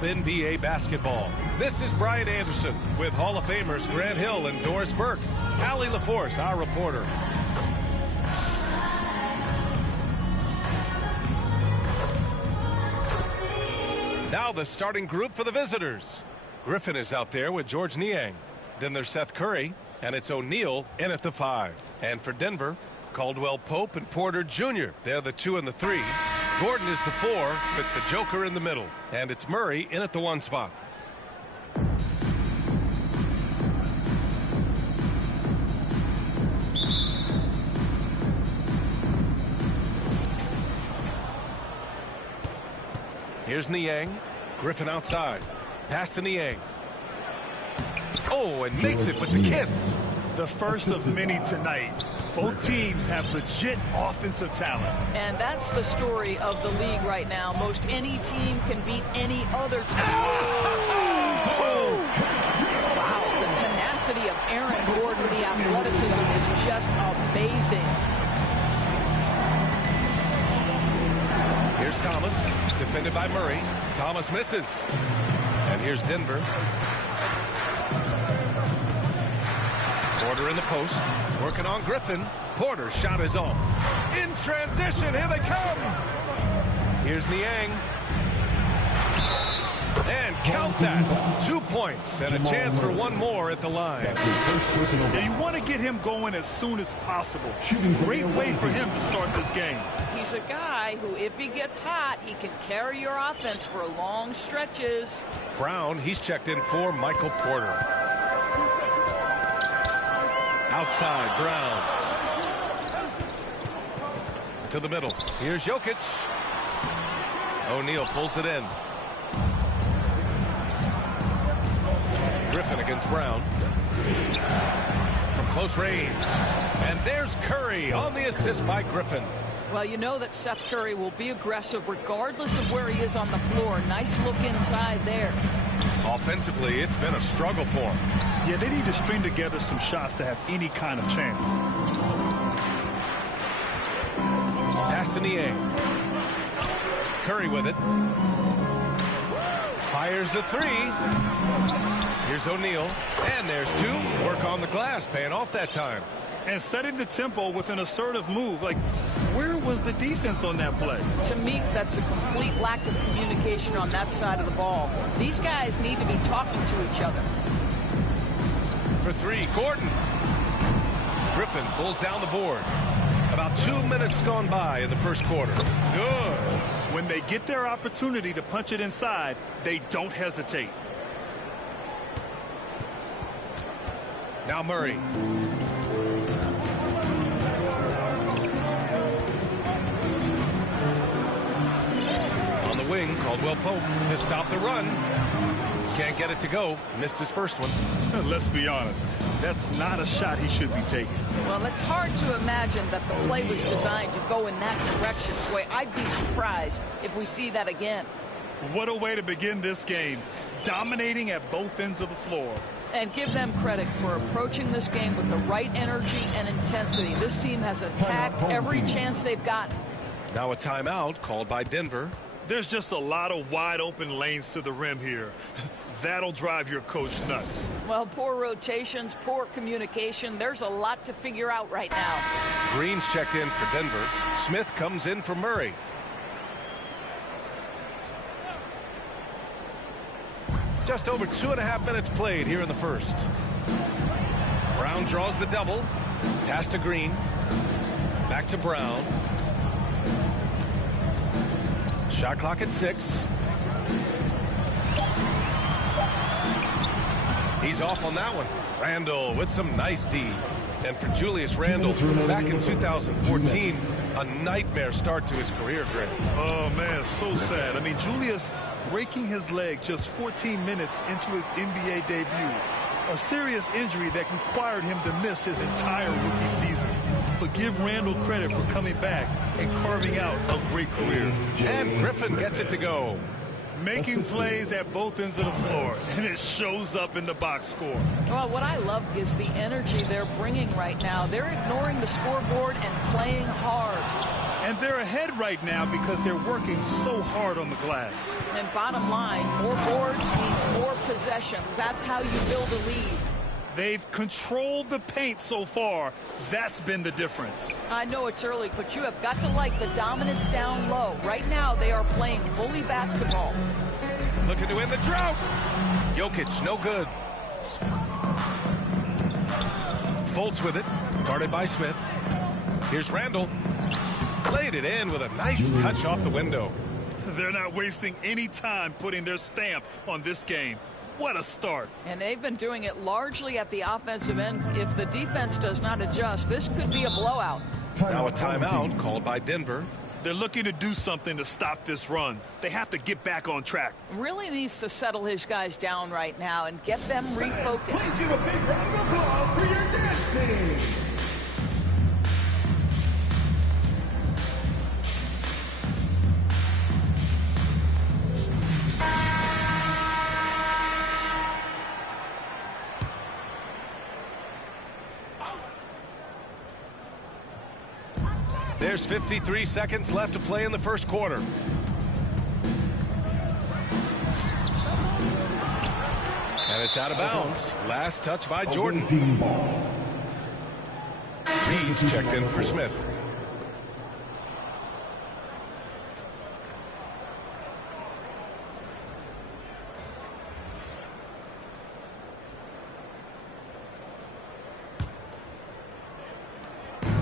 of NBA basketball. This is Brian Anderson with Hall of Famers Grant Hill and Doris Burke. Allie LaForce, our reporter. Now the starting group for the visitors. Griffin is out there with George Niang. Then there's Seth Curry, and it's O'Neal in at the 5. And for Denver, Caldwell Pope and Porter Jr. They're the 2 and the 3. Gordon is the 4 with the Joker in the middle. And it's Murray in at the 1 spot. Here's Niang. Griffin outside. Pass to Niang. Oh, and makes it with the kiss. The first of many tonight. Both teams have legit offensive talent. And that's the story of the league right now. Most any team can beat any other team. Oh! Wow, the tenacity of Aaron Gordon, the athleticism is just amazing. Here's Thomas, defended by Murray. Thomas misses. And here's Denver. Porter in the post, working on Griffin. Porter's shot is off. In transition, here they come. Here's Niang. And count that. 2 points and a chance for one more at the line. And you want to get him going as soon as possible. Great way for him to start this game. He's a guy who, if he gets hot, he can carry your offense for long stretches. Brown, he's checked in for Michael Porter. Outside, Brown. To the middle. Here's Jokic. O'Neal pulls it in. Griffin against Brown. From close range. And there's Curry on the assist by Griffin. Well, you know that Seth Curry will be aggressive regardless of where he is on the floor. Nice look inside there. Offensively, it's been a struggle for him. Yeah, they need to string together some shots to have any kind of chance. Pass to Niang. Curry with it. Fires the 3. Here's O'Neal. And there's 2. Work on the glass, paying off that time. And setting the tempo with an assertive move. Like, where was the defense on that play? To me, that's a complete lack of communication on that side of the ball. These guys need to be talking to each other. For 3, Gordon. Griffin pulls down the board. About 2 minutes gone by in the first quarter. Good. When they get their opportunity to punch it inside, they don't hesitate. Now Murray. On the wing, Caldwell Pope to stop the run. Can't get it to go. Missed his first one. Let's be honest. That's not a shot he should be taking. Well, it's hard to imagine that the play was designed to go in that direction. Boy, I'd be surprised if we see that again. What a way to begin this game. Dominating at both ends of the floor. And give them credit for approaching this game with the right energy and intensity. This team has attacked every chance they've gotten. Now a timeout called by Denver. There's just a lot of wide open lanes to the rim here. That'll drive your coach nuts. Well, poor rotations, poor communication. There's a lot to figure out right now. Green's checked in for Denver. Smith comes in for Murray. Just over 2.5 minutes played here in the first. Brown draws the double. Pass to Green. Back to Brown. Shot clock at 6. He's off on that one. Randle with some nice D. And for Julius Randle, back in 2014, a nightmare start to his career, Greg. Oh, man, so sad. I mean, Julius breaking his leg just 14 minutes into his NBA debut. A serious injury that required him to miss his entire rookie season. But give Randle credit for coming back and carving out a great career. And Griffin gets it to go. Making plays at both ends of the floor, and it shows up in the box score. Well, what I love is the energy they're bringing right now. They're ignoring the scoreboard and playing hard. And they're ahead right now because they're working so hard on the glass. And bottom line, more possessions. That's how you build a lead. They've controlled the paint so far. That's been the difference. I know it's early, but you have got to like the dominance down low. Right now, they are playing bully basketball. Looking to win the drought. Jokic, no good. Fultz with it, guarded by Smith. Here's Randall. Played it in with a nice touch off the window. They're not wasting any time putting their stamp on this game. What a start. And they've been doing it largely at the offensive end. If the defense does not adjust, this could be a blowout. Now a timeout called by Denver. They're looking to do something to stop this run. They have to get back on track. Really needs to settle his guys down right now and get them refocused. Please give a big round of applause for your dance team. There's 53 seconds left to play in the first quarter. And it's out of bounds. Last touch by Jordan. Reed's checked in for Smith.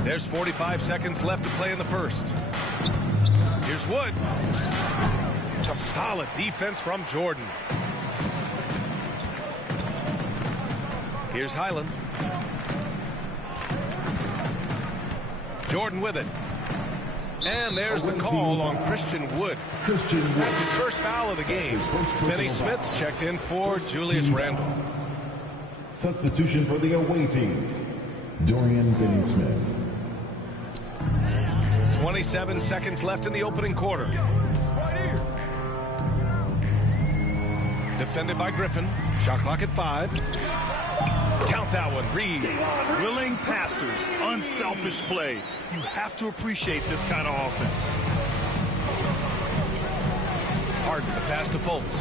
There's 45 seconds left to play in the first. Here's Wood. Some solid defense from Jordan. Here's Highland. Jordan with it. And there's the call on Christian Wood. That's his first foul of the game. Finney Smith checked in for Julius Randle. Substitution for the away team, Dorian Finney-Smith. 27 seconds left in the opening quarter. Defended by Griffin. Shot clock at 5. Count that one, Reed. Willing passers, unselfish play. You have to appreciate this kind of offense. Harden, the pass to Fultz.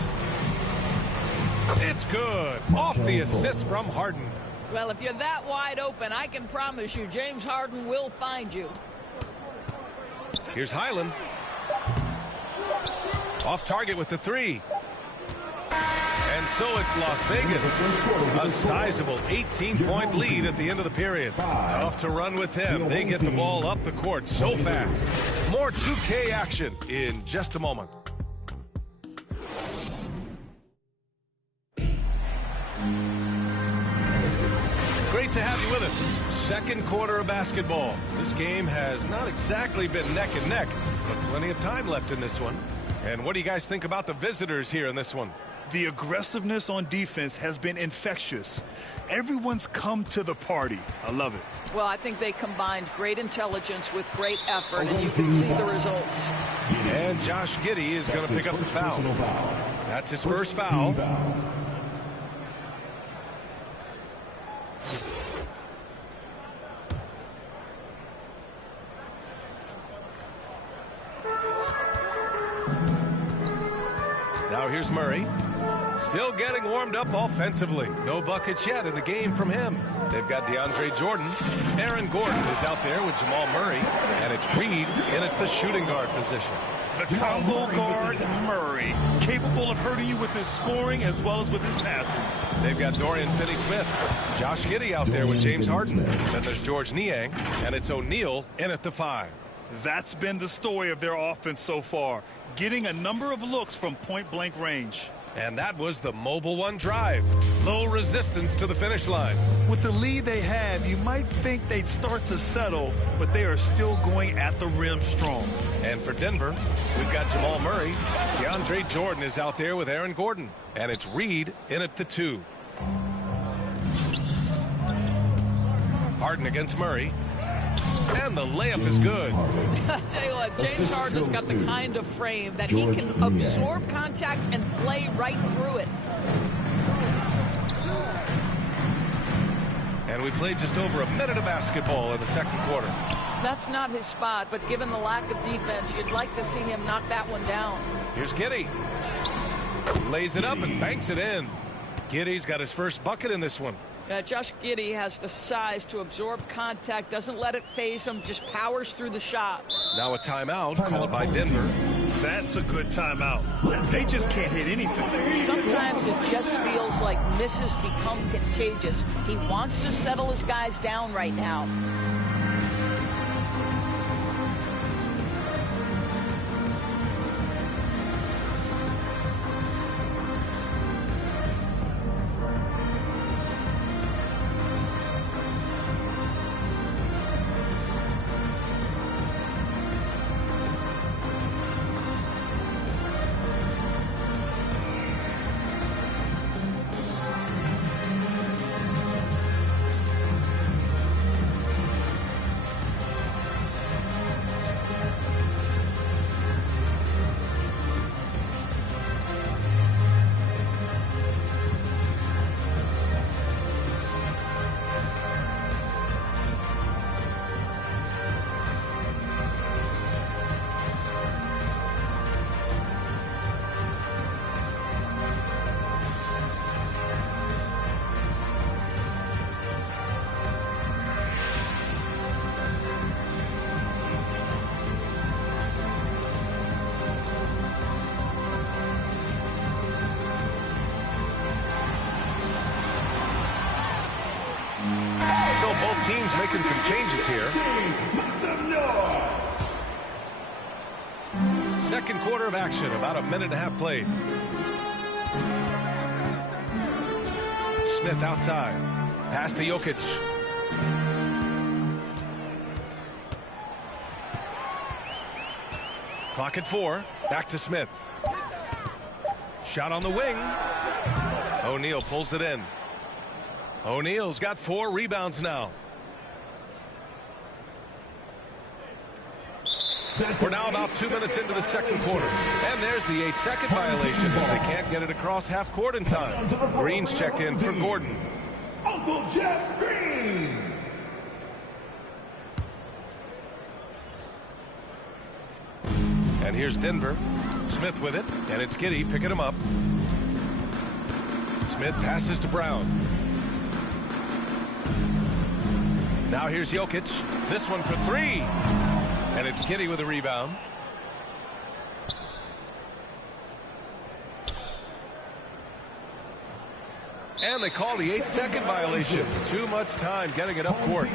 It's good. Off the assist from Harden. Well, if you're that wide open, I can promise you James Harden will find you. Here's Highland. Off target with the 3. And so it's Las Vegas. A sizable 18-point lead at the end of the period. Tough to run with them. They get the ball up the court so fast. More 2K action in just a moment. Great to have you with us. Second quarter of basketball. This game has not exactly been neck and neck, but plenty of time left in this one. And what do you guys think about the visitors here in this one? The aggressiveness on defense has been infectious. Everyone's come to the party. I love it. Well, I think they combined great intelligence with great effort, and you can see the results. And Josh Giddey is going to pick up the foul. That's his first foul. Now here's Murray. Still getting warmed up offensively. No buckets yet in the game from him. They've got DeAndre Jordan. Aaron Gordon is out there with Jamal Murray. And it's Reed in at the shooting guard position. The combo guard, Murray. Capable of hurting you with his scoring as well as with his passing. They've got Dorian Finney-Smith. Josh Giddey out there with James Harden. Then there's George Niang. And it's O'Neal in at the 5. That's been the story of their offense so far. Getting a number of looks from point-blank range. And that was the Mobile One drive. Low resistance to the finish line. With the lead they have, you might think they'd start to settle, but they are still going at the rim strong. And for Denver, we've got Jamal Murray. DeAndre Jordan is out there with Aaron Gordon. And it's Reed in at the 2. Harden against Murray. And the layup is good. I'll tell you what, James Harden has got the kind of frame that he can absorb contact and play right through it. And we played just over a minute of basketball in the second quarter. That's not his spot, but given the lack of defense, you'd like to see him knock that one down. Here's Giddey. Lays it up and banks it in. Giddey's got his first bucket in this one. Josh Giddey has the size to absorb contact, doesn't let it phase him, just powers through the shot. Now a timeout called by Denver. That's a good timeout. They just can't hit anything. Sometimes it just feels like misses become contagious. He wants to settle his guys down right now. So both teams making some changes here. Second quarter of action, about a minute and a half played. Smith outside. Pass to Jokic. Clock at 4. Back to Smith. Shot on the wing. O'Neal pulls it in. O'Neal's got 4 rebounds now. We're now about 2 minutes into the second quarter. And there's the 8-second violation as they can't get it across half court in time. Green's checked in for Gordon. Uncle Jeff Green. And here's Denver. Smith with it, and it's Giddey picking him up. Smith passes to Brown. Now here's Jokic. This one for 3. And it's Giddey with a rebound. And they call the 8-second violation. Too much time getting it up court.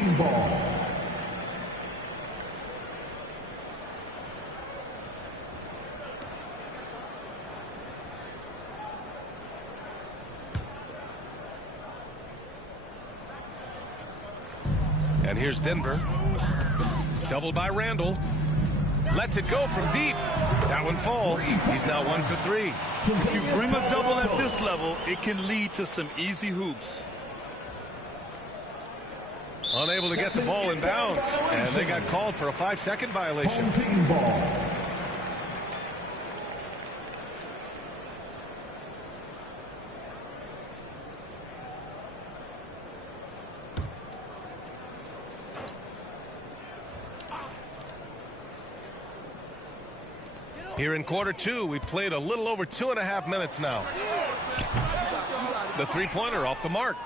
And here's Denver. Doubled by Randall. Lets it go from deep. That one falls. He's now 1 for 3. If you bring a double at this level, it can lead to some easy hoops. Unable to get the ball in bounds. And they got called for a 5-second violation. Here in quarter 2, we've played a little over 2.5 minutes now. The three-pointer off the mark.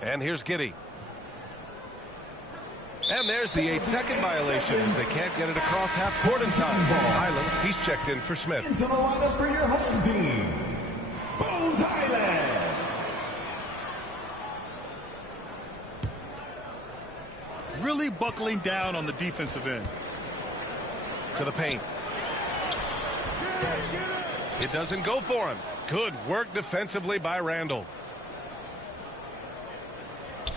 And here's Giddey. And there's the 8-second violation as they can't get it across half court in time. Highland, he's checked in for Smith. Into the lineup for your home team, Bones Highland. Really buckling down on the defensive end. To the paint. It doesn't go for him. Good work defensively by Randall.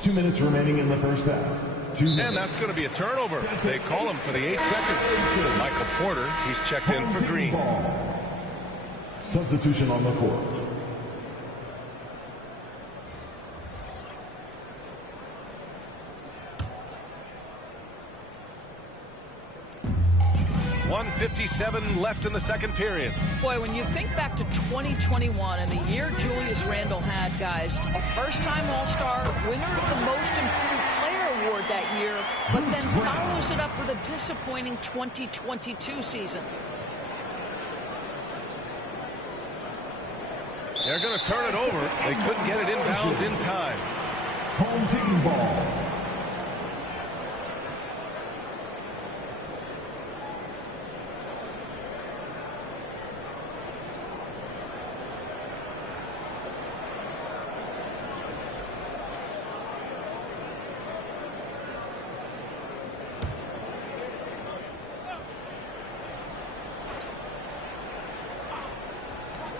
2 minutes remaining in the first half. 2 minutes. And that's going to be a turnover. They call him for the 8 seconds. Michael Porter, he's checked in for Green. Substitution on the court. .157 left in the second period. Boy, when you think back to 2021 and the year Julius Randle had, guys, a first-time All-Star, winner of the Most Improved Player Award that year, but then follows it up with a disappointing 2022 season. They're going to turn it over. They couldn't get it inbounds in time. Home team ball.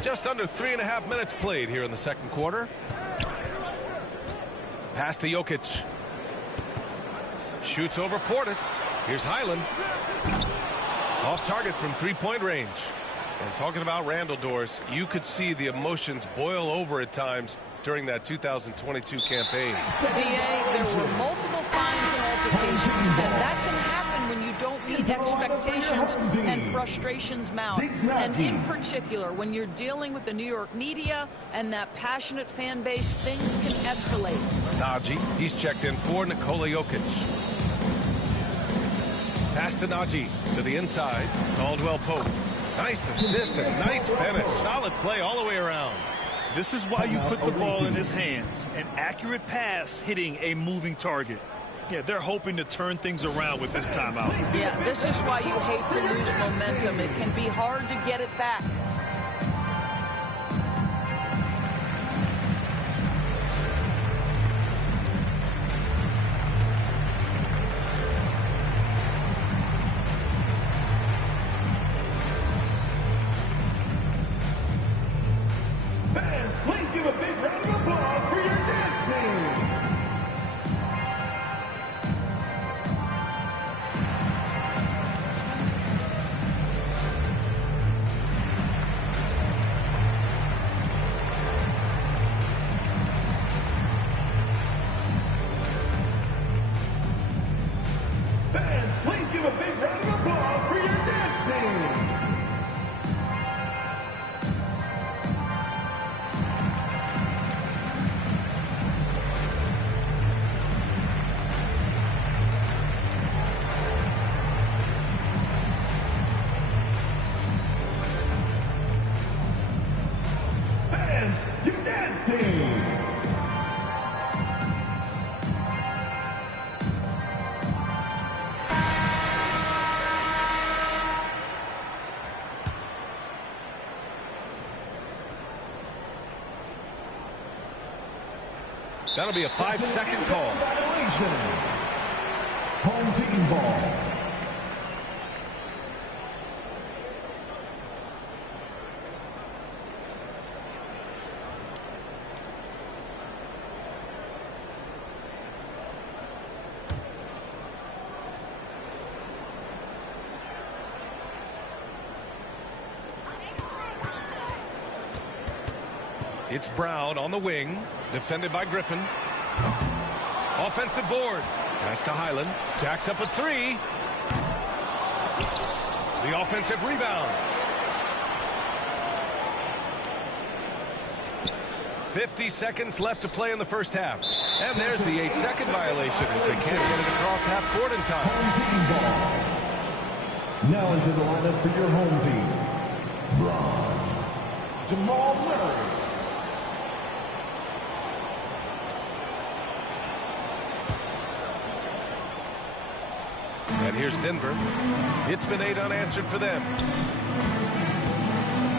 Just under 3.5 minutes played here in the second quarter. Pass to Jokic. Shoots over Portis. Here's Highland. Off target from three-point range. And talking about Randall, Doris, you could see the emotions boil over at times during that 2022 campaign. There were multiple fines and altercations, and that can happen when you don't meet expectations and frustrations mount. And in particular, when you're dealing with the New York media and that passionate fan base, things can escalate. Najee, he's checked in for Nikola Jokic. Pass to Najee to the inside. Caldwell Pope. Nice assist and nice finish. Solid play all the way around. This is why you put the ball in his hands. An accurate pass hitting a moving target. Yeah, they're hoping to turn things around with this timeout. Yeah, this is why you hate to lose momentum. It can be hard to get it back. Fans, please give a big round of applause for your dance team. Fans, please give a big round of applause for your dance team. Fans, your dance team. That'll be a 5-second call. Violation. Home team ball. It's Brown on the wing, defended by Griffin. Offensive board. Pass to Highland. Jacks up a three. The offensive rebound. 50 seconds left to play in the first half. And there's the 8-second violation as they can't get it across half court in time. Home team ball. Now into the lineup for your home team. Bron. Jamal Murray. And here's Denver. It's been 8 unanswered for them.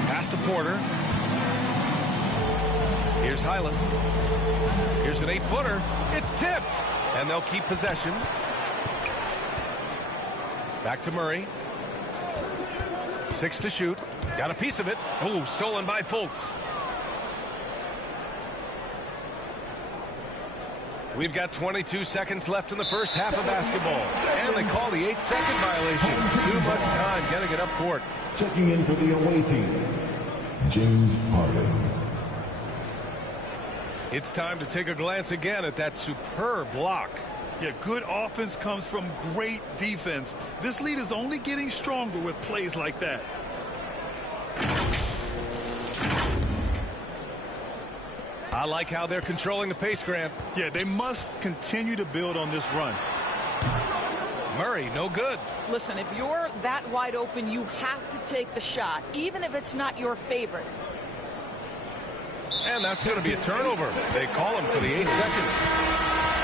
Pass to Porter. Here's Highland. Here's an 8-footer. It's tipped. And they'll keep possession. Back to Murray. 6 to shoot. Got a piece of it. Oh, stolen by Fultz. We've got 22 seconds left in the first half of basketball. And they call the 8-second violation. Too much time getting it up court. Checking in for the away team, James Harden. It's time to take a glance again at that superb block. Yeah, good offense comes from great defense. This lead is only getting stronger with plays like that. I like how they're controlling the pace, Grant. Yeah, they must continue to build on this run. Murray, no good. Listen, if you're that wide open, you have to take the shot, even if it's not your favorite. And that's going to be a turnover. They call him for the 8 seconds.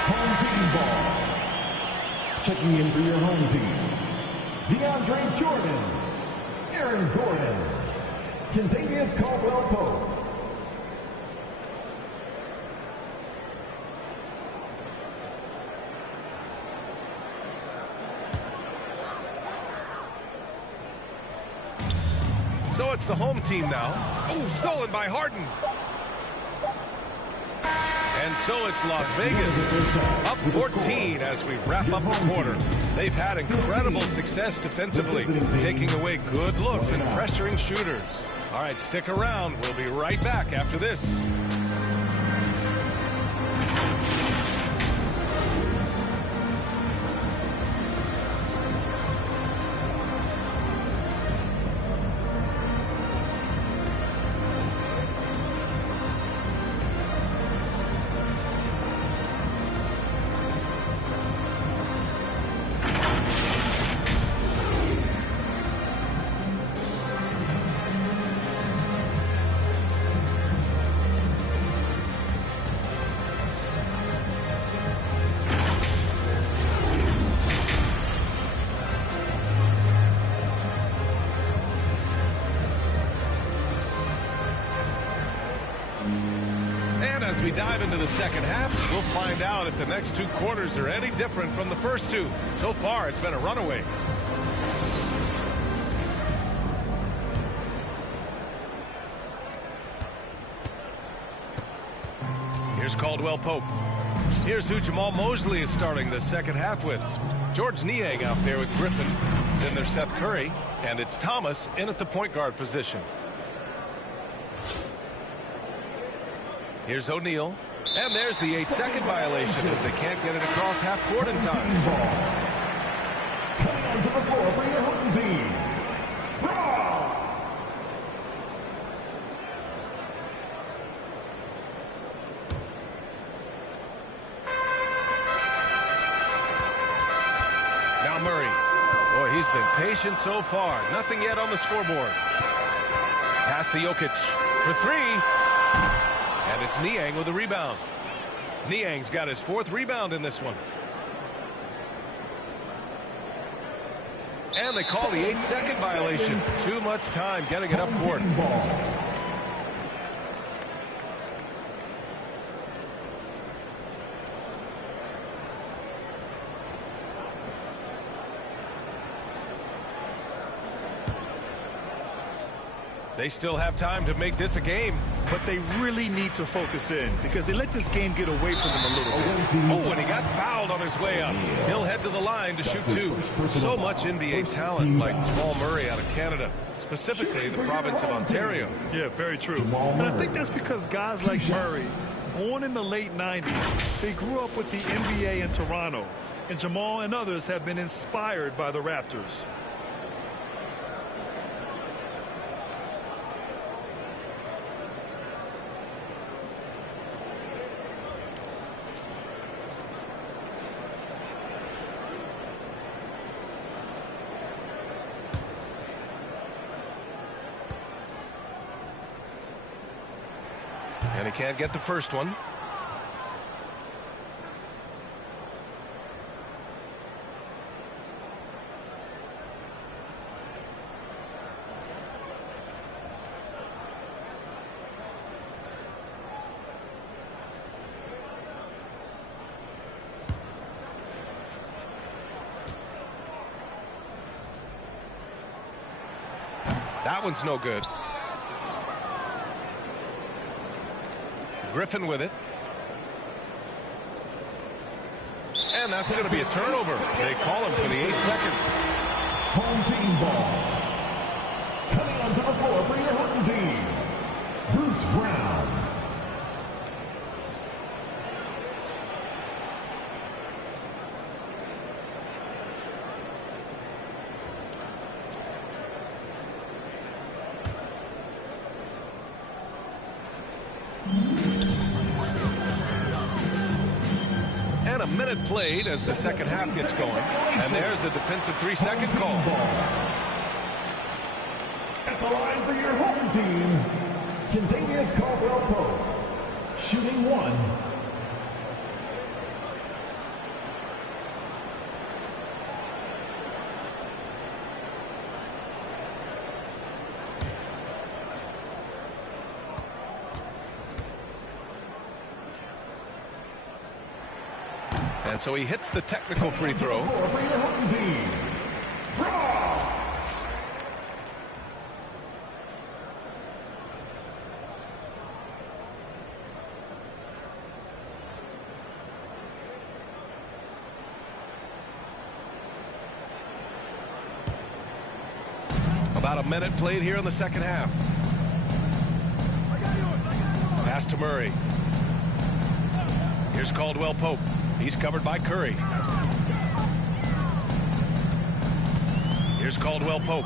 Home team ball. Checking in for your home team. DeAndre Jordan. Aaron Gordon. Kentavious Caldwell-Pope. So it's the home team now. Oh, stolen by Harden. And so it's Las Vegas, up 14 as we wrap up the quarter. They've had incredible success defensively, taking away good looks and pressuring shooters. All right, stick around. We'll be right back after this. As we dive into the second half, we'll find out if the next 2 quarters are any different from the first 2. So far, it's been a runaway. Here's Caldwell-Pope. Here's who Jamal Mosley is starting the second half with. George Niang out there with Griffin. Then there's Seth Curry. And it's Thomas in at the point guard position. Here's O'Neal. And there's the 8-second violation as they can't get it across half court in time. Coming onto the floor for your home team. Now Murray. Boy, he's been patient so far. Nothing yet on the scoreboard. Pass to Jokic for 3. And it's Niang with the rebound. Niang's got his 4th rebound in this one. And they call the 8-second violation. Too much time getting it up court. They still have time to make this a game. But they really need to focus in because they let this game get away from them a little bit. Oh, and he got fouled on his way up. He'll head to the line to shoot 2. So much NBA talent like Jamal Murray out of Canada, specifically the province of Ontario. Yeah, very true. And I think that's because guys like Murray, born in the late 90s, they grew up with the NBA in Toronto. And Jamal and others have been inspired by the Raptors. And he can't get the first one. That one's no good. Griffin with it. And that's going to be a turnover. They call him for the 8 seconds. Home team ball. Coming onto the floor for your home team. Bruce Brown. And a minute played as the second half gets going. And there's a defensive 3-second call. At the line for your home team, Kentavious Caldwell-Pope. Shooting 1. And so he hits the technical free throw. For your home team. About a minute played here in the second half. Pass to Murray. Here's Caldwell Pope. He's covered by Curry. Here's Caldwell Pope.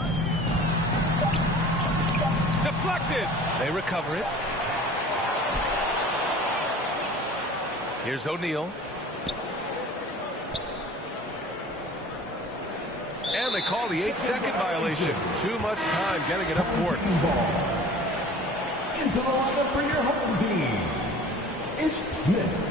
Deflected. They recover it. Here's O'Neal. And they call the 8-second violation. Too much time getting it up court. Into the lineup for your home team. Ish Smith.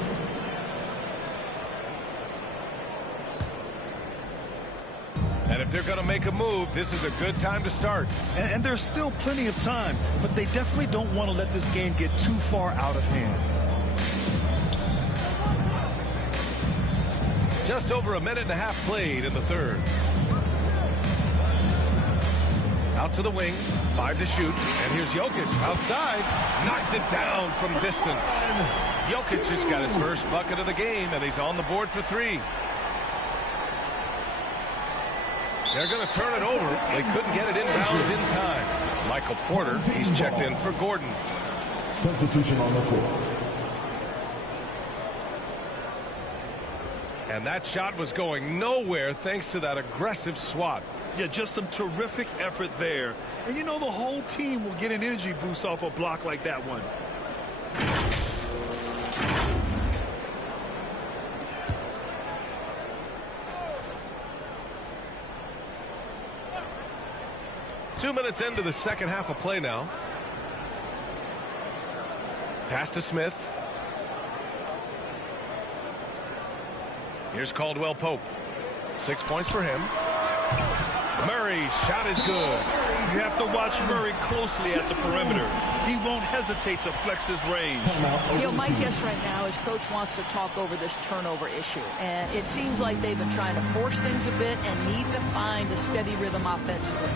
And if they're going to make a move, this is a good time to start. And there's still plenty of time, but they definitely don't want to let this game get too far out of hand. Just over a minute and a half played in the third. Out to the wing, 5 to shoot, and here's Jokic outside, knocks it down from distance. Jokic just got his first bucket of the game, and he's on the board for 3. They're going to turn it over. They couldn't get it inbounds in time. Michael Porter, he's checked in for Gordon. Substitution on the court. And that shot was going nowhere thanks to that aggressive swat. Yeah, just some terrific effort there. And you know the whole team will get an energy boost off a block like that one. Two minutes into the second half of play now. Pass to Smith. Here's Caldwell Pope. 6 points for him. Murray's shot is good. You have to watch Murray closely at the perimeter. He won't hesitate to flex his range. You know, my guess right now is Coach wants to talk over this turnover issue. And it seems like they've been trying to force things a bit and need to find a steady rhythm offensively.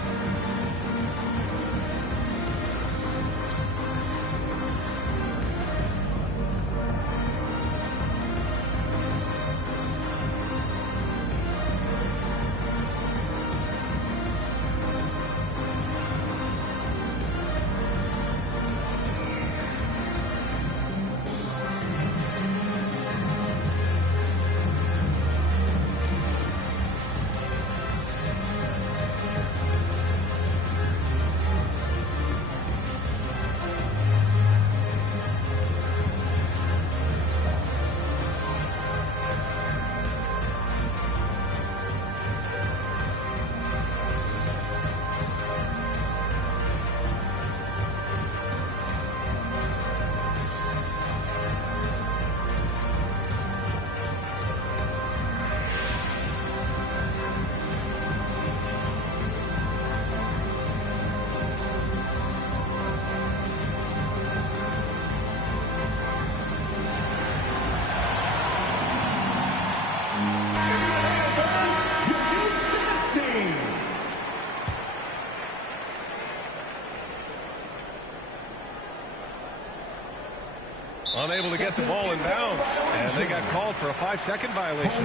Unable to get the ball in bounds, and they got called for a 5-second violation.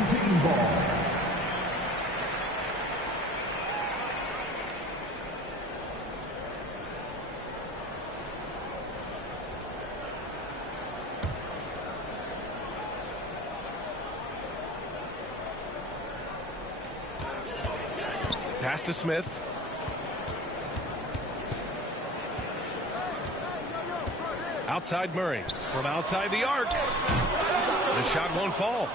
Pass to Smith. Outside Murray. From outside the arc. The shot won't fall.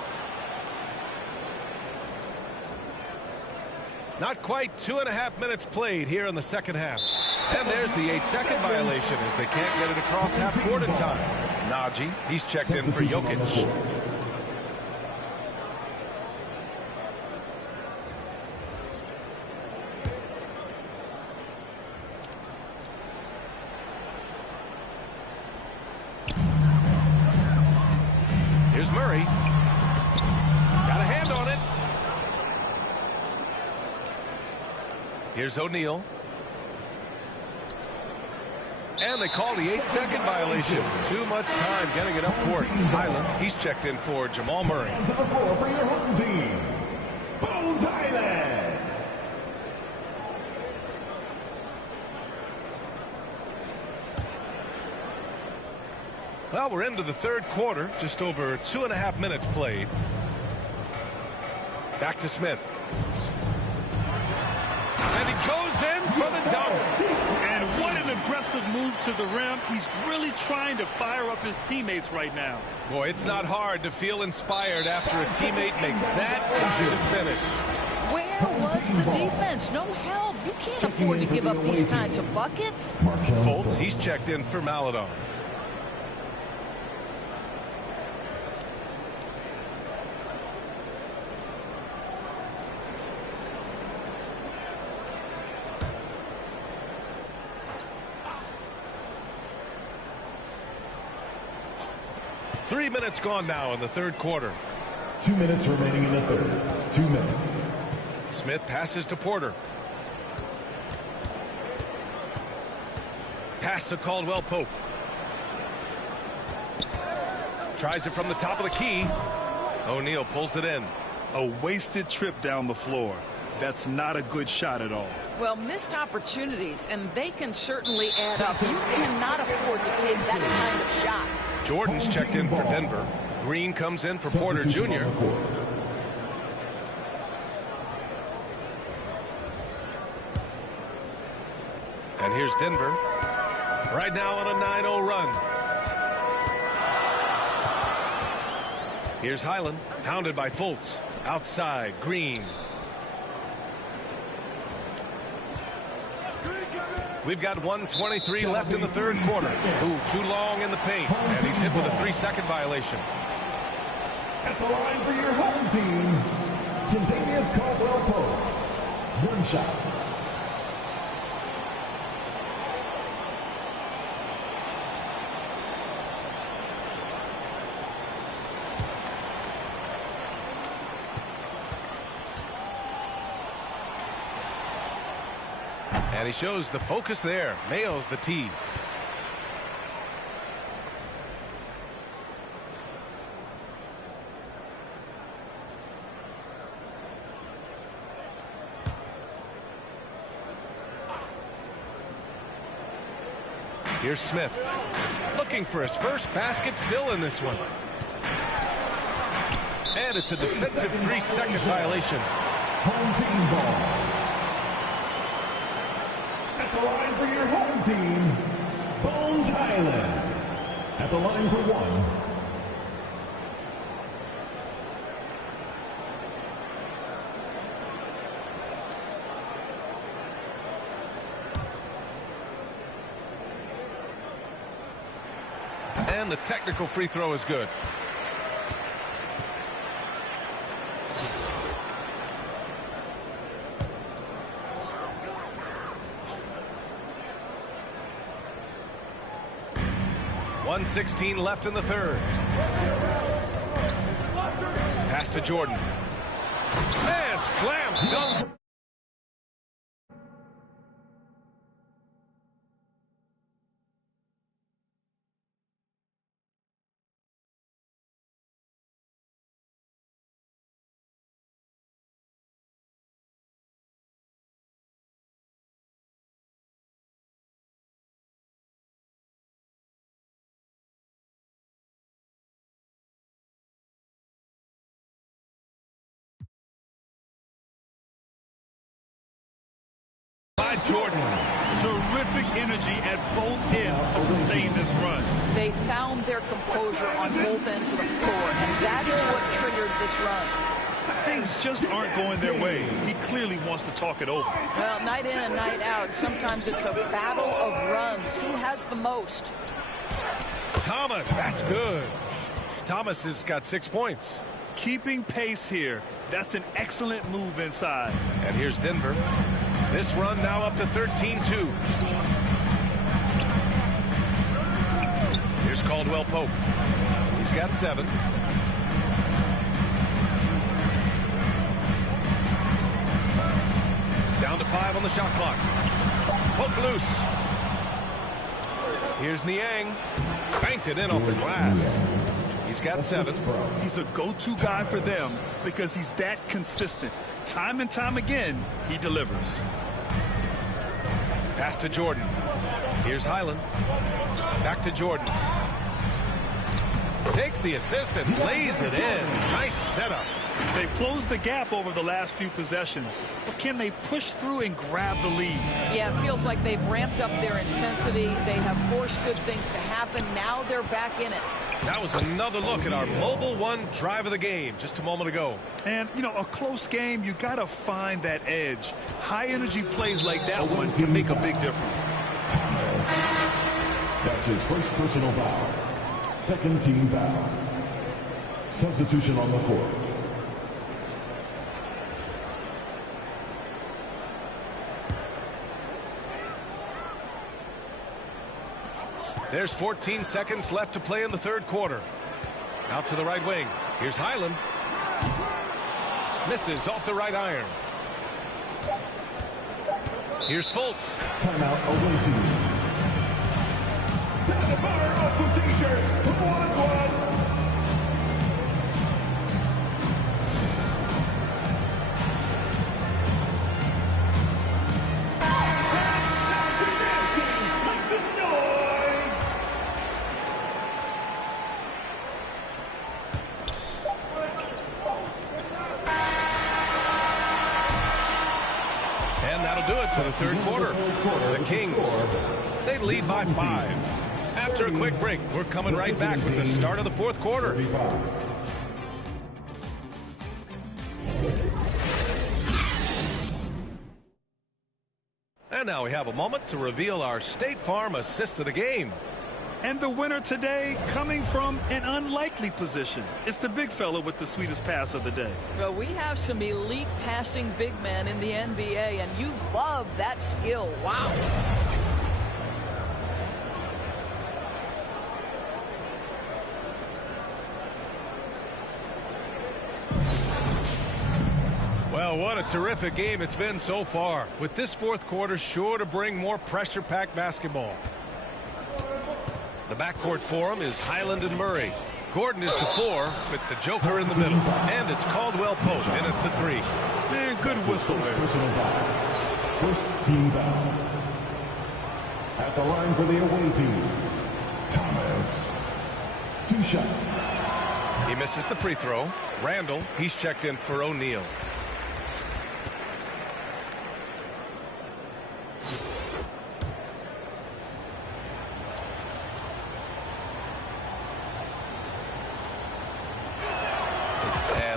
Not quite 2.5 minutes played here in the second half. And there's the 8-second violation as they can't get it across half court in time. Najee, he's checked in for Jokic. Here's Murray. Got a hand on it. Here's O'Neal. And they call the 8-second violation. Too much time getting it up court. Highland, he's checked in for Jamal Murray. On the floor for your home team, Bones Highland. Well, we're into the third quarter. Just over 2.5 minutes played. Back to Smith. And he goes in for the dunk. And what an aggressive move to the rim. He's really trying to fire up his teammates right now. Boy, it's not hard to feel inspired after a teammate makes that kind of finish. Where was the defense? No help. You can't afford to give up these kinds of buckets. Fultz, he's checked in for Maladon. Three minutes gone now in the third quarter. 2 minutes remaining in the third. 2 minutes. Smith passes to Porter. Pass to Caldwell Pope. Tries it from the top of the key. O'Neal pulls it in. A wasted trip down the floor. That's not a good shot at all. Well, missed opportunities, and they can certainly add up. You cannot afford to take that kind of shot. Jordan's checked in for Denver. Green comes in for Porter Jr. And here's Denver. Right now on a 9-0 run. Here's Highland, pounded by Fultz. Outside, Green. We've got 1:23 left in the third quarter. Ooh, too long in the paint. And he's hit with a 3-second violation. At the line for your home team, Kentavious Caldwell Pope. One shot. And he shows the focus there. Nails the tee. Here's Smith. Looking for his first basket, still in this one. And it's a defensive 3-second violation. Home team ball. At the line for your home team, Bones Highland. At the line for one. And the technical free throw is good. .116 left in the third. Pass to Jordan. And slam dunk. By Jordan. Terrific energy at both ends to sustain this run. They found their composure on both ends of the floor, and that is what triggered this run. Things just aren't going their way. He clearly wants to talk it over. Well, night in and night out, sometimes it's a battle of runs. Who has the most? Thomas, that's good. Thomas has got 6 points. Keeping pace here. That's an excellent move inside. And here's Denver. This run now up to 13-2. Here's Caldwell Pope. He's got 7. Down to 5 on the shot clock. Pope loose. Here's Niang. Banked it in off the glass. He's got 7. He's a go-to guy for them because he's that consistent. Time and time again, he delivers. Pass to Jordan. Here's Highland. Back to Jordan. Takes the assist and lays it in. Nice setup. They've closed the gap over the last few possessions, but can they push through and grab the lead? Yeah, it feels like they've ramped up their intensity. They have forced good things to happen. Now they're back in it. That was another look at our Mobile One drive of the game just a moment ago. And, you know, a close game, you got to find that edge. High-energy plays like that one can make a big difference. That's his first personal foul. Second team foul. Substitution on the court. There's 14 seconds left to play in the third quarter. Out to the right wing. Here's Highland. Misses off the right iron. Here's Fultz. Timeout away team. Down the bar, also t-shirts. 1-1. For the third quarter, the Kings, they lead by 5. After a quick break, we're coming right back with the start of the fourth quarter. And now we have a moment to reveal our State Farm assist of the game. And the winner today coming from an unlikely position. It's the big fella with the sweetest pass of the day. Well, we have some elite passing big men in the NBA, and you love that skill. Wow. Well, what a terrific game it's been so far, with this fourth quarter sure to bring more pressure-packed basketball. The backcourt for him is Highland and Murray. Gordon is the 4 with the Joker in the middle. And it's Caldwell Pope in at the 3. Man, good whistle there. Personal foul. First team foul. At the line for the away team, Thomas. 2 shots. He misses the free throw. Randall, he's checked in for O'Neal.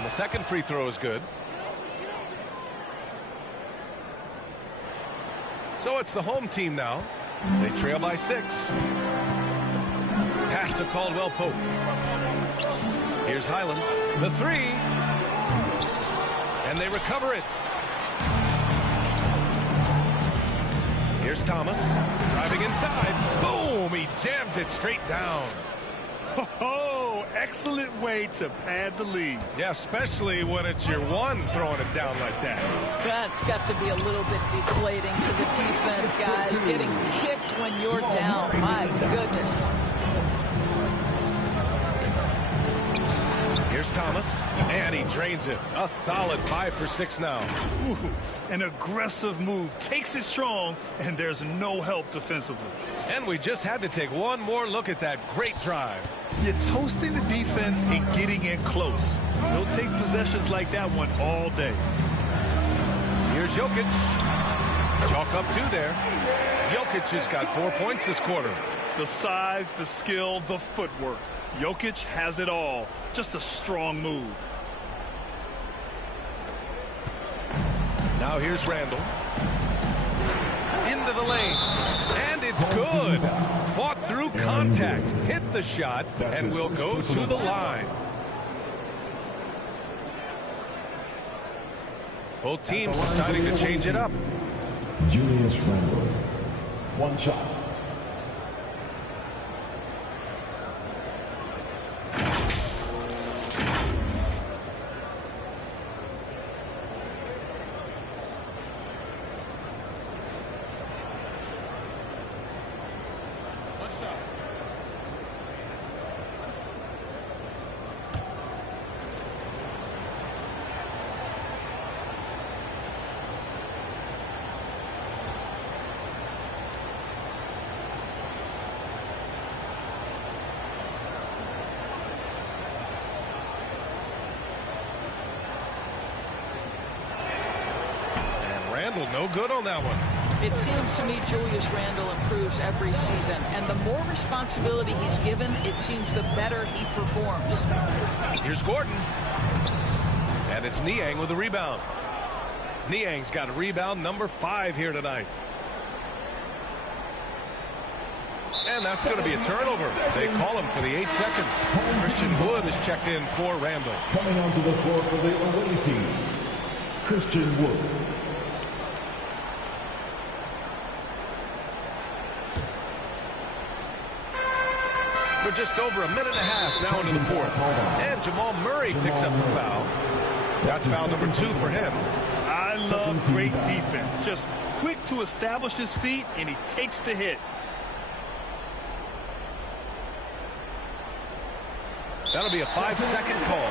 Second free throw is good. So it's the home team now. They trail by 6. Pass to Caldwell Pope. Here's Highland. The 3. And they recover it. Here's Thomas. Driving inside. Boom! He jams it straight down. Oh, excellent way to pad the lead. Yeah, especially when it's your 1 throwing it down like that. That's got to be a little bit deflating to the defense, guys. Getting kicked when you're down. My goodness. Here's Thomas, and he drains it. A solid 5 for 6 now. Ooh, an aggressive move. Takes it strong, and there's no help defensively. And we just had to take one more look at that great drive. You're toasting the defense and getting in close. They'll take possessions like that one all day. Here's Jokic. Chalk up 2 there. Jokic has got 4 points this quarter. The size, the skill, the footwork. Jokic has it all. Just a strong move. Now here's Randall. Into the lane. And it's good. Fought through contact. Hit the shot. And will go to the line. Both teams deciding to change it up. Julius Randle. One shot. No good on that one. It seems to me Julius Randle improves every season, and the more responsibility he's given, it seems the better he performs. Here's Gordon. And it's Niang with the rebound. Niang's got a rebound number 5 here tonight. And that's going to be a turnover. They call him for the 8 seconds. Christian Wood is checked in for Randle. Coming onto the floor for the away team, Christian Wood. We're just over a minute and a half now into the fourth. And Jamal Murray picks up the foul. That's foul number 2 for him. I love great defense. Just quick to establish his feet, and he takes the hit. That'll be a 5-second call.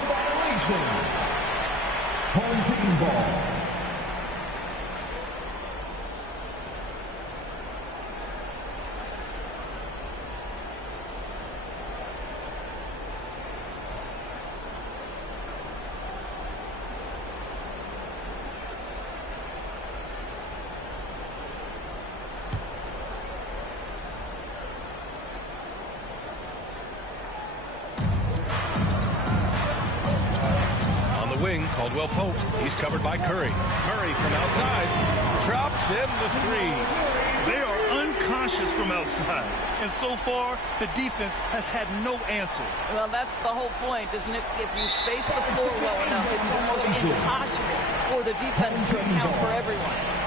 Home team ball. Wing, Caldwell Pope. He's covered by Curry. Murray from outside. Drops in the 3. They are unconscious from outside. And so far, the defense has had no answer. Well, that's the whole point, isn't it? If you space the floor well enough, it's almost impossible for the defense to account for everyone.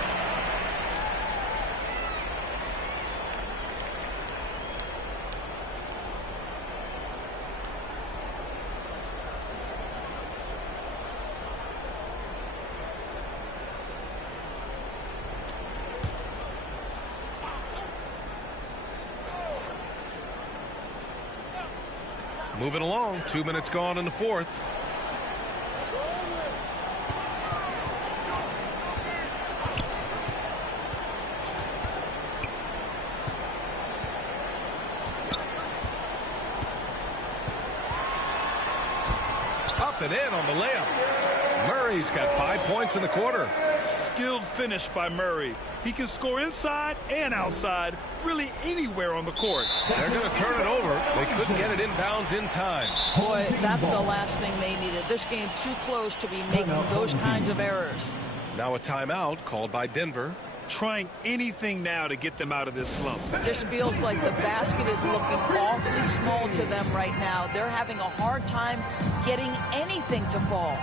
Moving along, 2 minutes gone in the fourth. Up and in on the layup. Murray's got 5 points in the quarter. Skilled finish by Murray. He can score inside and outside, really anywhere on the court. They're going to turn it over. They couldn't get it inbounds in time. Boy, that's the last thing they needed. This game too close to be making those kinds of errors. Now a timeout called by Denver. Trying anything now to get them out of this slump. It just feels like the basket is looking awfully small to them right now. They're having a hard time getting anything to fall.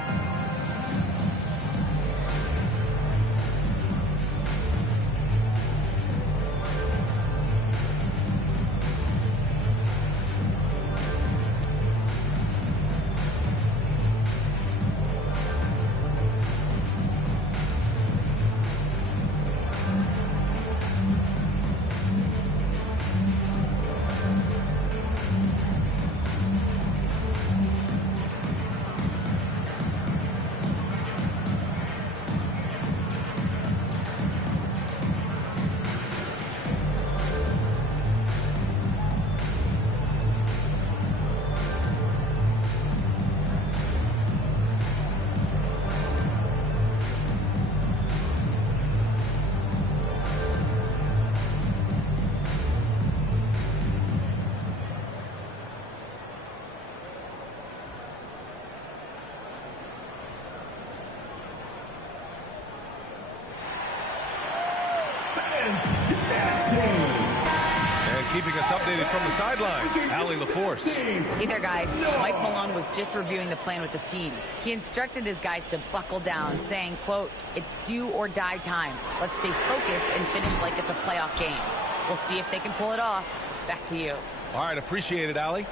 us updated from the sideline. Allie LaForce. Hey there, guys. Mike Malone was just reviewing the plan with his team. He instructed his guys to buckle down, saying, quote, "It's do or die time. Let's stay focused and finish like it's a playoff game." We'll see if they can pull it off. Back to you. All right, appreciate it, Allie.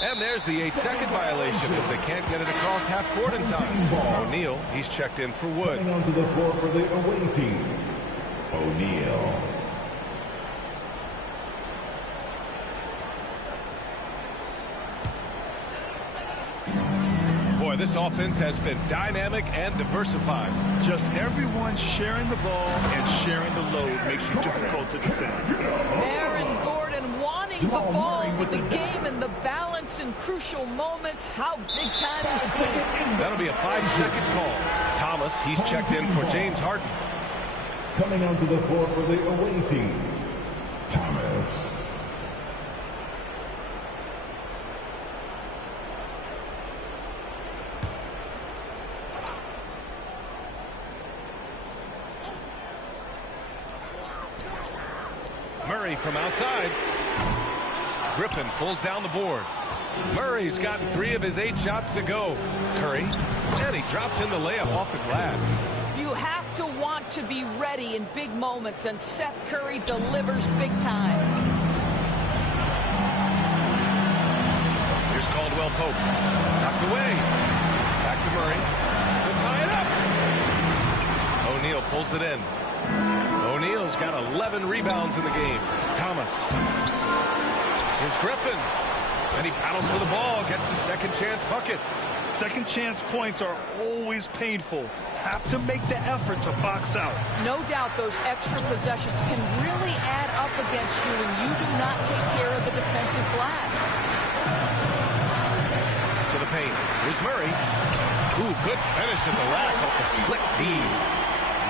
And there's the 8-second violation as they can't get it across half court in time. O'Neal, he's checked in for Wood. Coming onto the floor for the away team, O'Neal. Boy, this offense has been dynamic and diversified. Just everyone sharing the ball and sharing the load makes you difficult to defend. Aaron Gordon wanting the ball with the game and the balance in crucial moments. How big time is he? That'll be a 5-second call. Thomas, he's checked in for James Harden. Coming onto the floor for the away team, Thomas. Murray from outside. Griffin pulls down the board. Murray's got 3 of his 8 shots to go. Curry, and he drops in the layup off the glass. You have to want to be ready in big moments, and Seth Curry delivers big time. Here's Caldwell Pope. Knocked away. Back to Murray. To tie it up. O'Neal pulls it in. O'Neal's got 11 rebounds in the game. Thomas. Here's Griffin. And he paddles for the ball, gets the second chance bucket. Second chance points are always painful. Have to make the effort to box out. No doubt those extra possessions can really add up against you when you do not take care of the defensive glass. To the paint. Here's Murray. Ooh, good finish at the rack off the slick feed.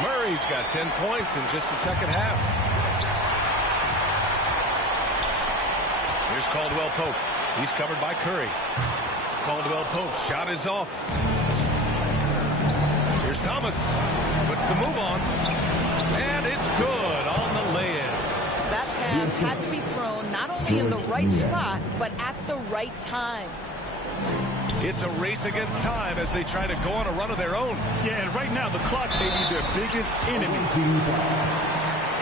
Murray's got 10 points in just the second half. Here's Caldwell Pope. He's covered by Curry. Caldwell Pope's shot is off. Here's Thomas. Puts the move on. And it's good on the lay-in. That pass had to be thrown not only in the right spot, but at the right time. It's a race against time as they try to go on a run of their own. Yeah, and right now the clock may be their biggest enemy. Team foul.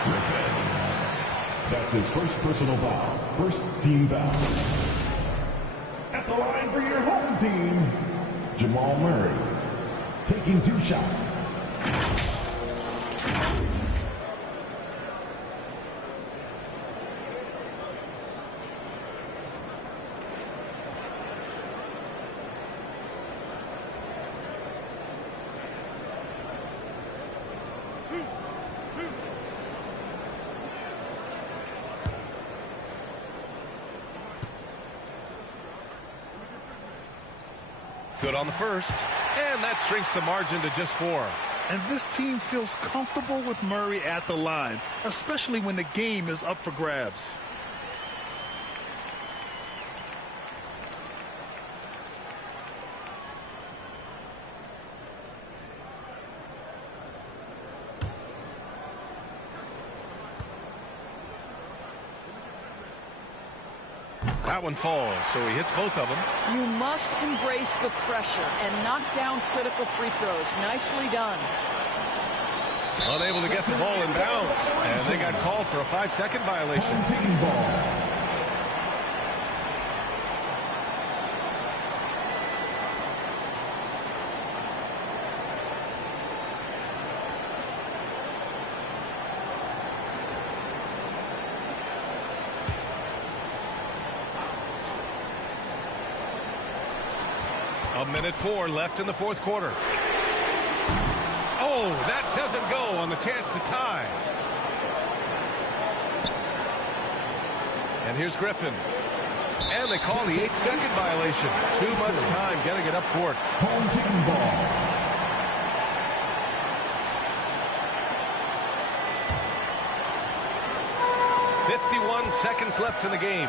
Griffin. That's his first personal foul. First team foul. At the line for your home team, Jamal Murray. Taking 2 shots. Good on the first, and that shrinks the margin to just 4. And this team feels comfortable with Murray at the line, especially when the game is up for grabs. That one falls, so he hits both of them. You must embrace the pressure and knock down critical free throws. Nicely done. Unable to get the ball in bounds, and they got called for a 5-second violation. Team ball. A minute 4 left in the fourth quarter. Oh, that doesn't go on the chance to tie. And here's Griffin. And they call the 8-second violation. Too much time getting it up court. Home team ball. .51 seconds left in the game.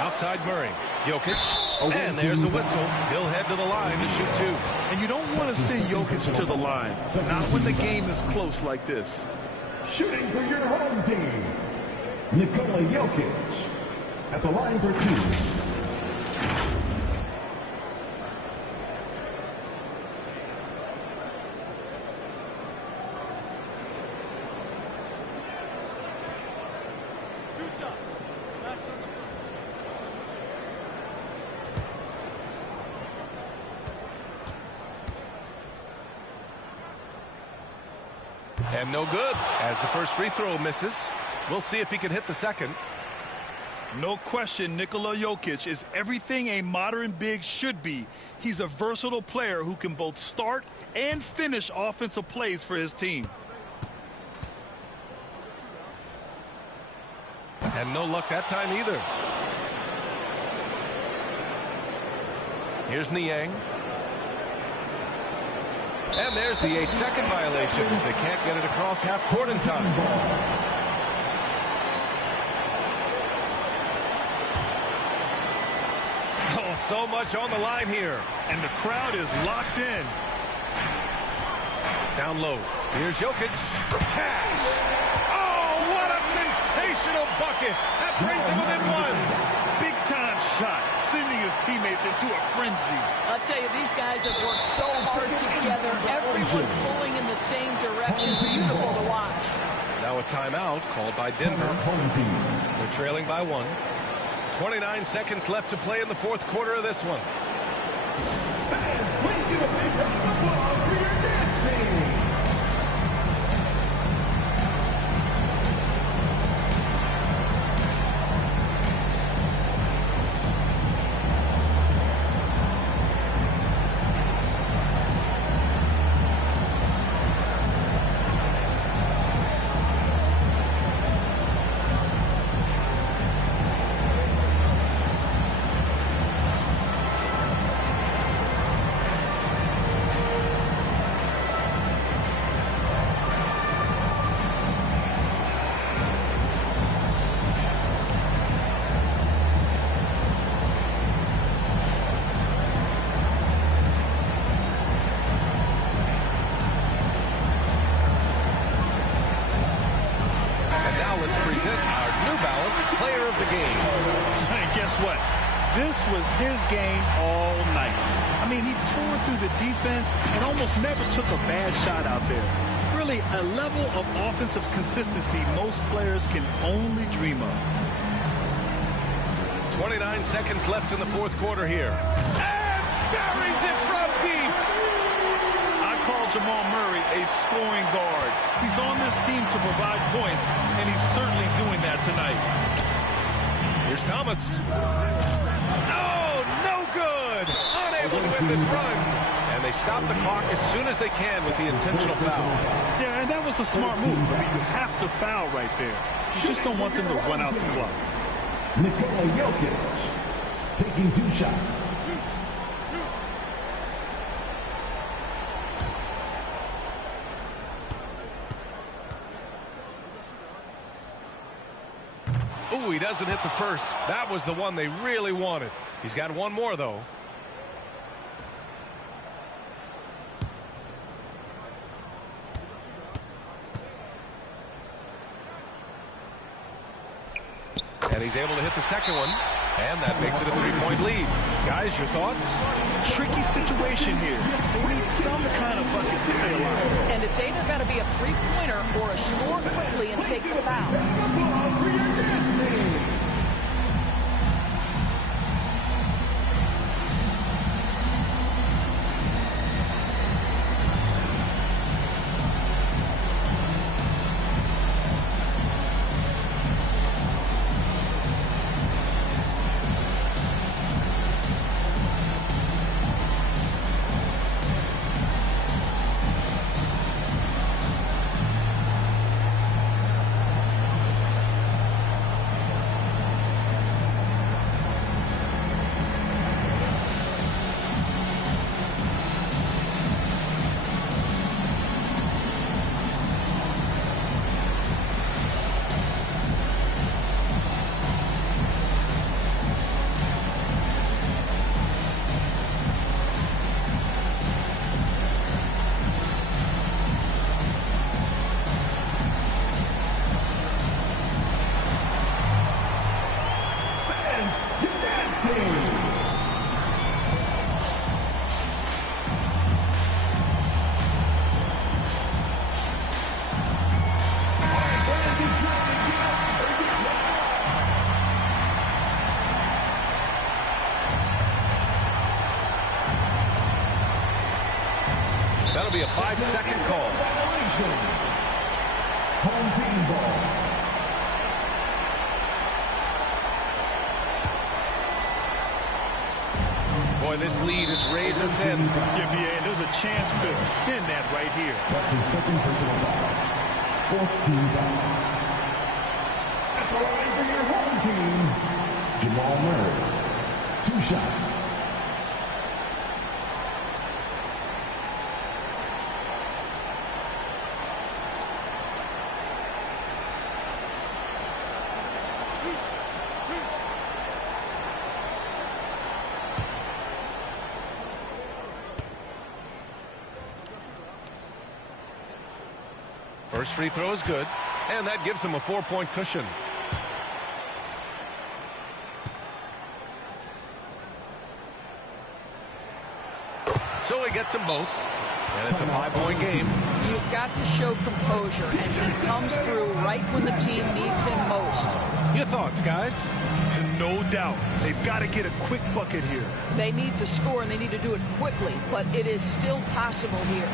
Outside Murray. Jokic. And there's a whistle. He'll head to the line to shoot 2. And you don't want to send Jokic to the line, not when the game is close like this. Shooting for your home team, Nikola Jokic at the line for 2. And no good, as the first free throw misses. We'll see if he can hit the second. No question, Nikola Jokic is everything a modern big should be. He's a versatile player who can both start and finish offensive plays for his team. And no luck that time either. Here's Niang. And there's the 8-second violation as they can't get it across half court in time. Oh, so much on the line here. And the crowd is locked in. Down low. Here's Jokic. Cash. Oh, what a sensational bucket. That brings him within 1. Big time shot, sending his teammates into a frenzy. I'll tell you, these guys have worked so hard together. Everyone pulling in the same direction. Beautiful to watch. Now a timeout called by Denver. They're trailing by 1. 29 seconds left to play in the fourth quarter of this one. Please give a big round of applause for your dance team. This was his game all night. I mean, he tore through the defense and almost never took a bad shot out there. Really, a level of offensive consistency most players can only dream of. 29 seconds left in the fourth quarter here. And buries it from deep. I call Jamal Murray a scoring guard. He's on this team to provide points, and he's certainly doing that tonight. Here's Thomas. Oh, no good. Unable to win this run. And they stop the clock as soon as they can with the intentional foul. Yeah, and that was a smart move. I mean, you have to foul right there. You just don't want them to run out the clock. Nikola Jokic taking 2 shots. Ooh, he doesn't hit the first. That was the one they really wanted. He's got one more, though. And he's able to hit the second one. And that makes it a 3-point lead. Guys, your thoughts? Tricky situation here. They need some kind of bucket to stay alive. And it's either got to be a three-pointer or a score quickly and take the foul. Home team ball. Boy, this lead is razor thin. Yeah, B Ent, there's a chance to extend that right here. That's his second personal foul. Fourth team foul. At the line for your home team, Jamal Murray. 2 shots. First free throw is good, and that gives him a 4-point cushion. So he gets them both, and it's a 5-point game. You've got to show composure, and he comes through right when the team needs him most. Your thoughts, guys? And no doubt, they've got to get a quick bucket here. They need to score, and they need to do it quickly, but it is still possible here.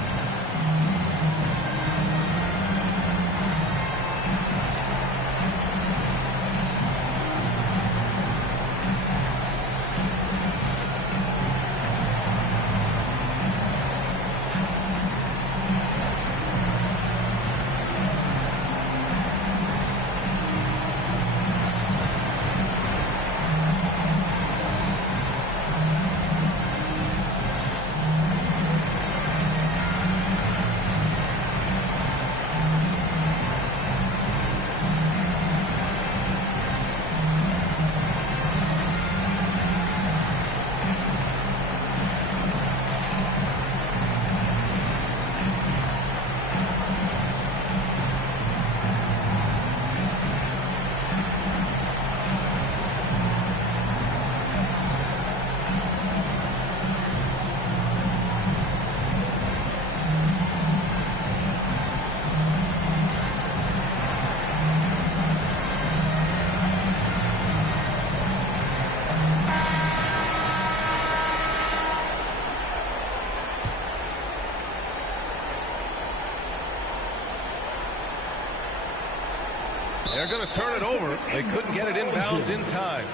They're going to turn it over. They couldn't get it inbounds in time.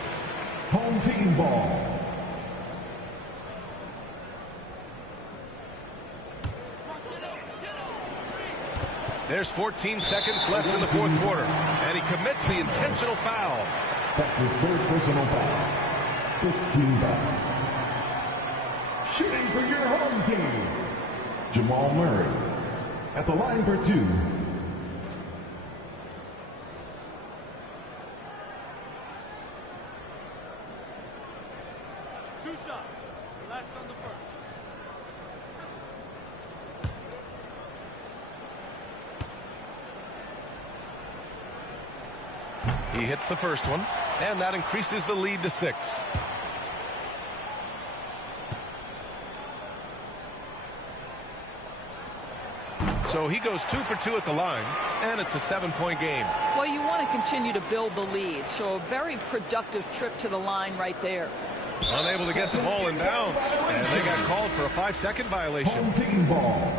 Home team ball. There's 14 seconds left in the fourth quarter, and he commits the intentional foul. That's his third personal foul. 15 foul. Shooting for your home team, Jamal Murray. At the line for 2. He hits the first one, and that increases the lead to 6. So he goes 2 for 2 at the line, and it's a 7-point game. Well, you want to continue to build the lead, so a very productive trip to the line right there. Unable to get the ball in bounds, and they got called for a 5-second violation. Home team ball.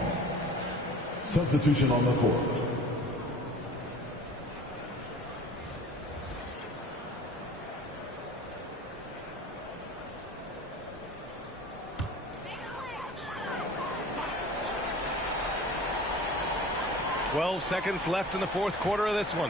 Substitution on the court. Twelve seconds left in the fourth quarter of this one.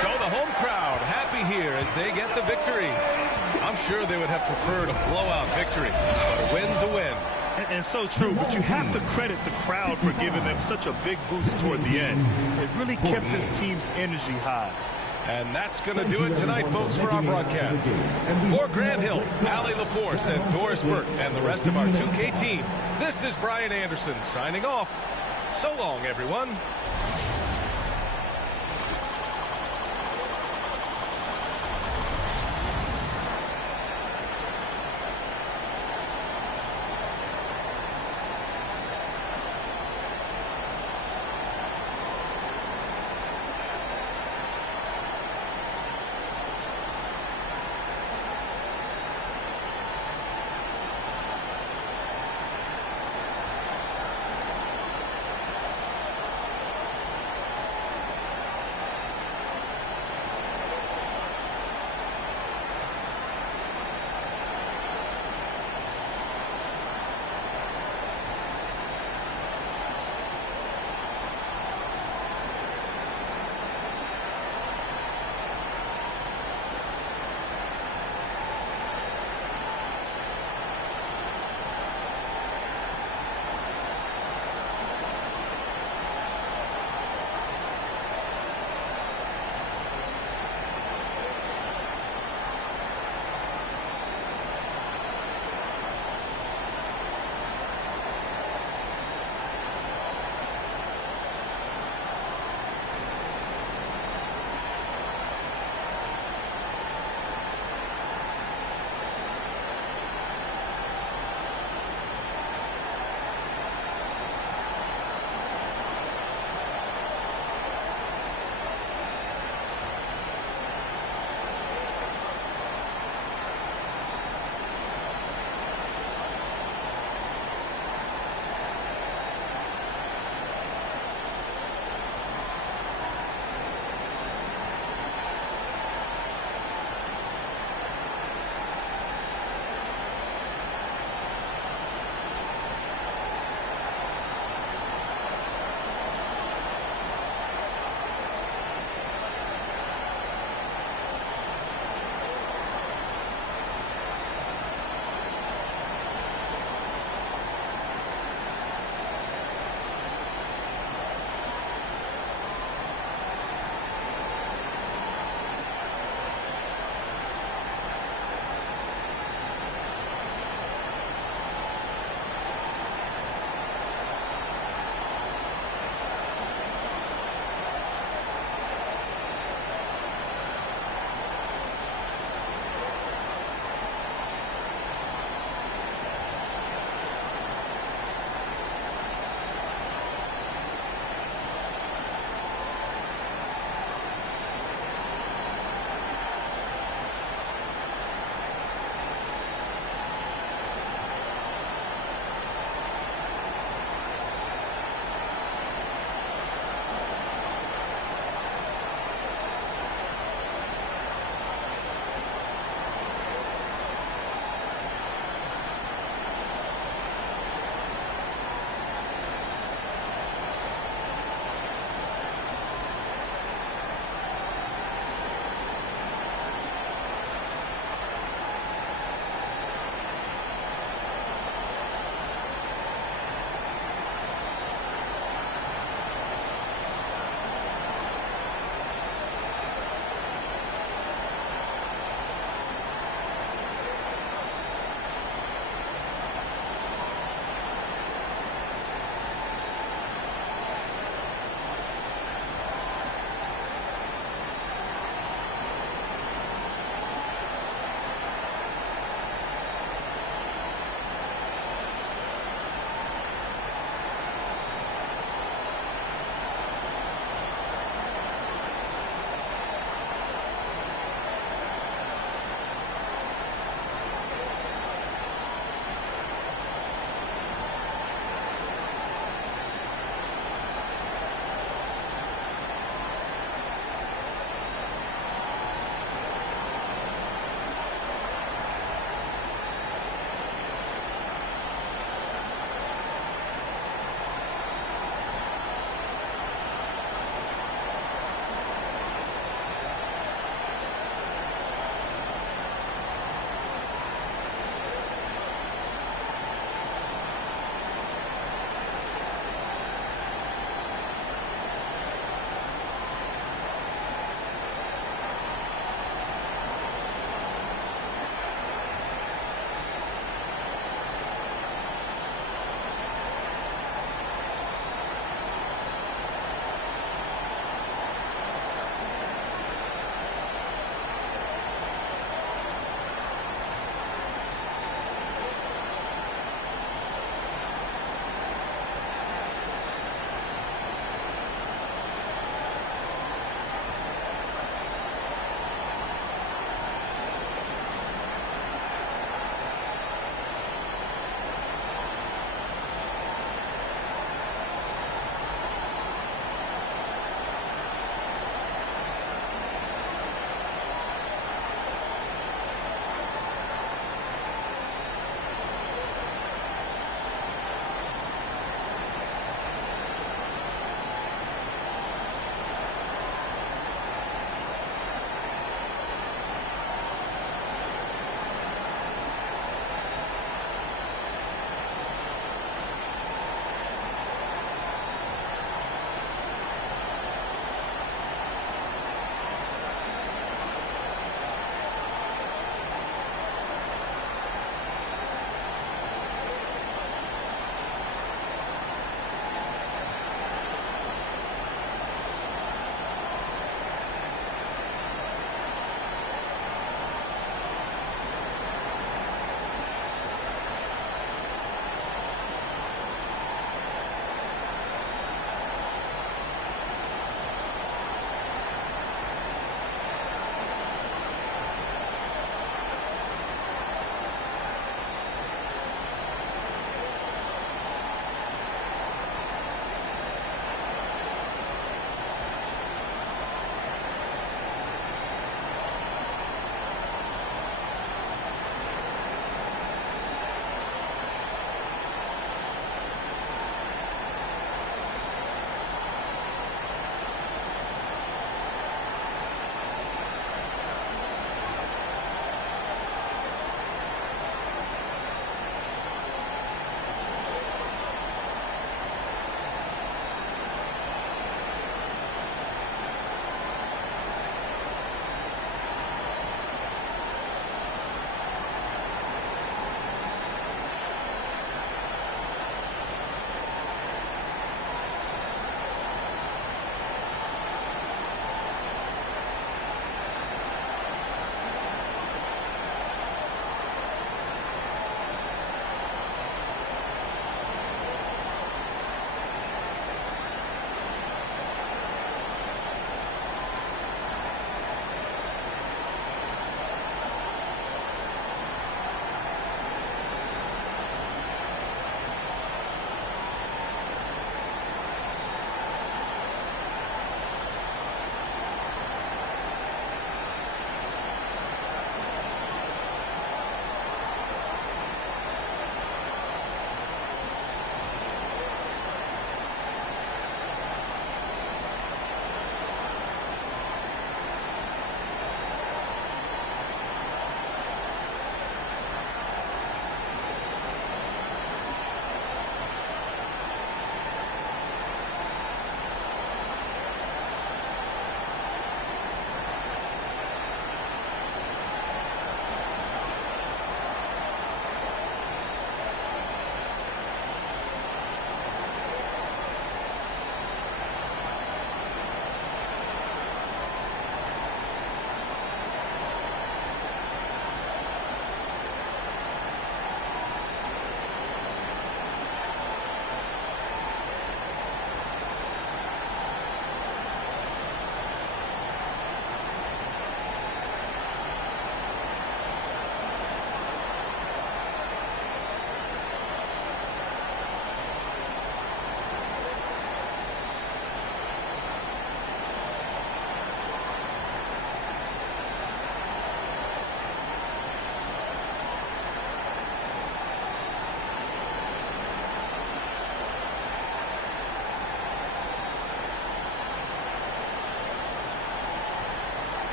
So the home crowd happy here as they get the victory. I'm sure they would have preferred a blowout victory, but a win's a win. And so true, but you have to credit the crowd for giving them such a big boost toward the end. It really kept this team's energy high. And that's going to do it tonight, folks, for our broadcast. For Grant Hill, Allie LaForce, and Doris Burke, and the rest of our 2K team, this is Brian Anderson signing off. So long, everyone.